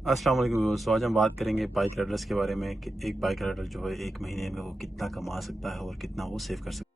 अस्सलाम वालेकुम व्यूअर्स। तो आज हम बात करेंगे बाइक राइडर्स के बारे में कि एक बाइक राइडर जो है एक महीने में वो कितना कमा सकता है और कितना वो सेव कर सकता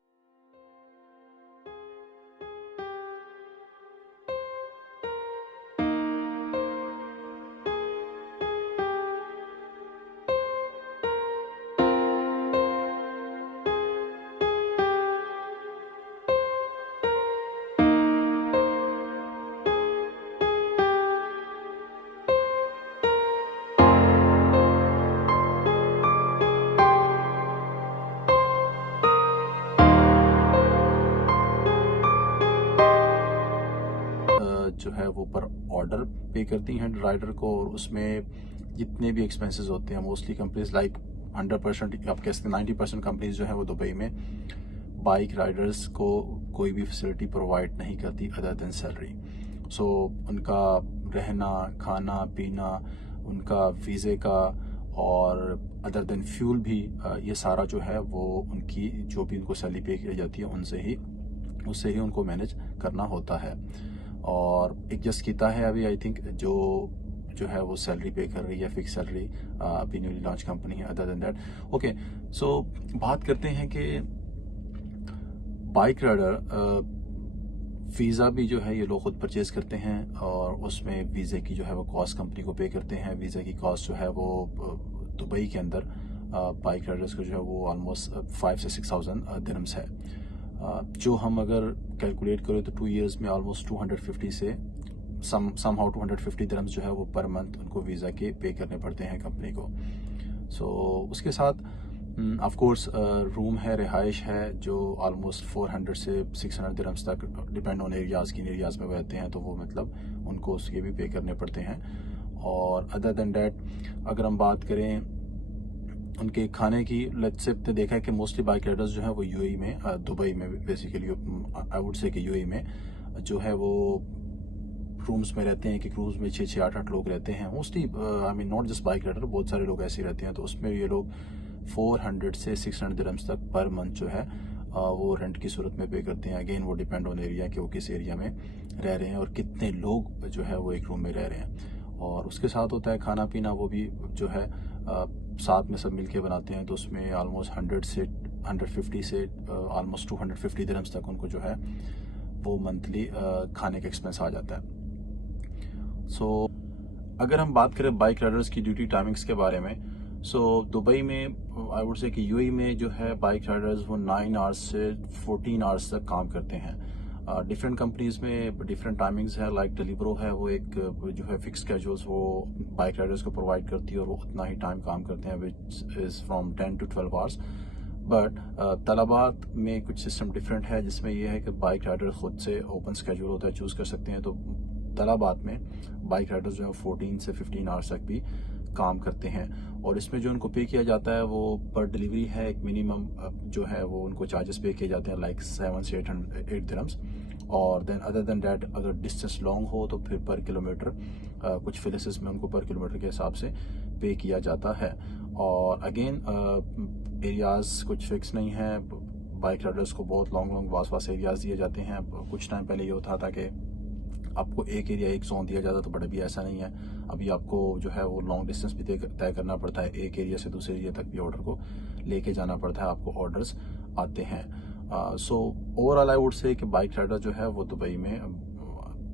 जो है वो पर ऑर्डर पे करती हैं राइडर को, और उसमें जितने भी एक्सपेंसेस होते हैं मोस्टली कंपनीज लाइक 100%, आप कह सकते हैं 90% कंपनीज जो है वो दुबई में बाइक राइडर्स को कोई भी फैसिलिटी प्रोवाइड नहीं करती अदर देन सैलरी। सो उनका रहना, खाना पीना, उनका वीज़े का और अदर देन फ्यूल भी, ये सारा जो है वो उनकी जो भी उनको सैलरी पे की जाती है उससे ही उनको मैनेज करना होता है। और एक जस्ट कीता है अभी आई थिंक जो है वो सैलरी पे कर रही है, फिक्स सैलरी, अभी न्यूली लॉन्च कंपनी है। अदर देन दैट ओके, सो बात करते हैं कि बाइक राइडर वीज़ा भी जो है ये लोग खुद परचेज करते हैं, और उसमें वीज़े की जो है वो कॉस्ट कंपनी को पे करते हैं। वीज़ा की कॉस्ट जो है वो दुबई के अंदर बाइक राइडर्स को जो है वो ऑलमोस्ट 5 से 6,000 दिरहम्स है। जो हम अगर कैलकुलेट करें तो 2 इयर्स में ऑलमोस्ट 250 से समहाउ 250 दिरहम्स जो है वो पर मंथ उनको वीज़ा के पे करने पड़ते हैं कंपनी को। सो उसके साथ ऑफ कोर्स रूम है, रिहाइश है, जो ऑलमोस्ट 400 से 600 दिरहम्स तक डिपेंड ऑन एरियाज़, किन एरियाज़ में रहते हैं तो वो मतलब उनको उसके भी पे करने पड़ते हैं। और अदर देन डैट अगर हम बात करें उनके खाने की, लेट्स से देखा है कि मोस्टली बाइक राइडर्स जो है वो यूएई में, दुबई में बेसिकली आई वुड से कि यूएई में जो है वो रूम्स में रहते हैं कि क्रूज में 6-6 8-8 लोग रहते हैं mostly. I mean not just bike rider, बहुत सारे लोग ऐसे रहते हैं। तो उसमें ये लोग 400 से 600 दिरहम्स तक पर मंथ जो है वो रेंट की सूरत में पे करते हैं। अगेन वो डिपेंड ऑन एरिया कि वो किस एरिया में रह रहे हैं और कितने लोग जो है वो एक रूम में रह रहे हैं। और उसके साथ होता है खाना पीना, वो भी जो है साथ में सब मिलके बनाते हैं। तो उसमें ऑलमोस्ट 150 से ऑलमोस्ट 250 दिरहम्स तक उनको जो है वो मंथली खाने का एक्सपेंस आ जाता है। सो अगर हम बात करें बाइक राइडर्स की ड्यूटी टाइमिंग्स के बारे में, सो दुबई में आई वुड से कि यूएई में जो है बाइक राइडर्स वो 9 आवर्स से 14 आवर्स तक काम करते हैं। डिफरेंट कंपनीज में डिफरेंट टाइमिंग्स है, लाइक डिलीवरो है वो एक जो है फिक्स स्केड्यूल्स वो बाइक राइडर्स को प्रोवाइड करती है और वो उतना ही टाइम काम करते हैं, which is from 10 to 12 hours. But तलबात में कुछ सिस्टम डिफरेंट है, जिसमें यह है कि बाइक राइडर खुद से ओपन स्केड्यूल होता है, चूज़ कर सकते हैं। तो तलबात में बाइक राइडर्स जो है 14 से 15 आवर्स तक भी काम करते हैं। और इसमें जो उनको पे किया जाता है वो पर डिलीवरी है, एक मिनिमम जो है वो उनको चार्जेस पे किए जाते हैं लाइक 7 से 8 दिरहम्स। और देन अदर देन डैट अगर डिस्टेंस लॉन्ग हो तो फिर पर किलोमीटर, कुछ प्लेसेस में उनको पर किलोमीटर के हिसाब से पे किया जाता है। और अगेन एरियाज़ कुछ फिक्स नहीं है, बाइक राइडर्स को बहुत लॉन्ग वास एरियाज़ दिए जाते हैं। कुछ टाइम पहले ये होता था कि आपको एक एरिया एक जोन दिया जाता, तो बट अभी ऐसा नहीं है। अभी आपको जो है वो लॉन्ग डिस्टेंस भी तय करना पड़ता है, एक एरिया से दूसरे एरिया तक भी ऑर्डर को लेके जाना पड़ता है, आपको ऑर्डर्स आते हैं। So overall I would say कि बाइक राइडर जो है वो दुबई में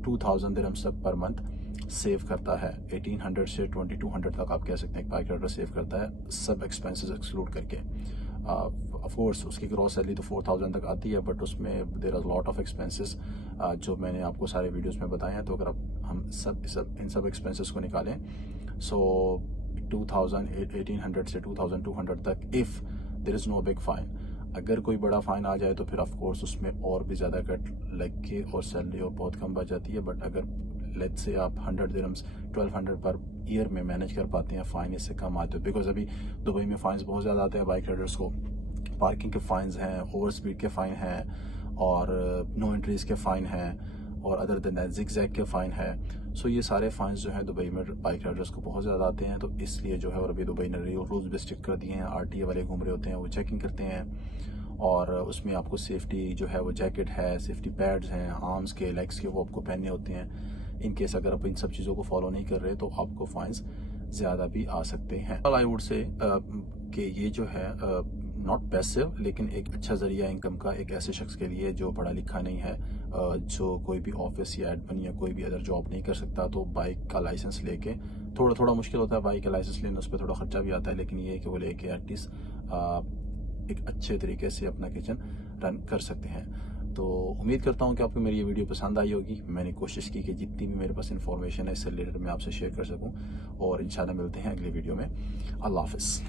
2,000 दिरहम्स तक पर मंथ सेव करता है। 1800 से 2200 तक आप कह सकते हैं बाइक राइडर सेव करता है, सब एक्सपेंसेस एक्सक्लूड करके। ऑफ कोर्स उसकी ग्रॉस सैलरी तो 4,000 तक आती है, बट उसमें there are lot of expenses जो मैंने आपको सारे वीडियोस में बताए हैं। तो अगर हम इन सब एक्सपेंसेस को निकालें, सो 2000 1800 से 2200 तक, if there is no big fine. अगर कोई बड़ा फाइन आ जाए तो फिर ऑफ कोर्स उसमें और भी ज़्यादा कट लग के और सैलरी और बहुत कम बच जाती है। बट अगर लेट्स से आप 100 दिरहम्स 1200 पर ईयर में मैनेज कर पाते हैं, फाइन इससे कम आते हैं, बिकॉज अभी दुबई में फाइन्स बहुत ज़्यादा आते हैं बाइक राइडर्स को। पार्किंग के फाइन्स हैं, ओवर स्पीड के फ़ाइन हैं, और नो एंट्रीज के फ़ाइन हैं, और अदर देन दैट जिग-जैग के फ़ाइन है। सो ये सारे फाइन्स जो है दुबई में बाइक राइडर्स को बहुत ज़्यादा आते हैं। तो इसलिए जो है, और अभी दुबई ने रूल्स भी स्ट्रिक्ट कर दिए हैं, आरटीए वाले घूम रहे होते हैं, वो चेकिंग करते हैं। और उसमें आपको सेफ्टी जो है वो जैकेट है, सेफ्टी पैड्स हैं, आर्म्स के, लेग्स के, वो आपको पहनने होते हैं। इन केस अगर आप इन सब चीज़ों को फॉलो नहीं कर रहे तो आपको फाइन्स ज़्यादा भी आ सकते हैं। आई वुड से कि ये जो है नॉट पैसिव लेकिन एक अच्छा ज़रिया इनकम का एक ऐसे शख्स के लिए जो पढ़ा लिखा नहीं है, जो कोई भी ऑफिस या एडमिन या कोई भी अदर जॉब नहीं कर सकता, तो बाइक का लाइसेंस लेके थोड़ा थोड़ा मुश्किल होता है बाइक का लाइसेंस लेना, उस पर थोड़ा खर्चा भी आता है, लेकिन ये है कि वो लेके एटलीस्ट एक अच्छे तरीके से अपना किचन रन कर सकते हैं। तो उम्मीद करता हूँ कि आपको मेरी ये वीडियो पसंद आई होगी। मैंने कोशिश की कि जितनी भी मेरे पास इन्फॉर्मेशन है इससे रिलेटेड मैं आपसे शेयर कर सकूँ, और इंशाल्लाह मिलते हैं अगले वीडियो में। अल्लाह हाफ़िज़।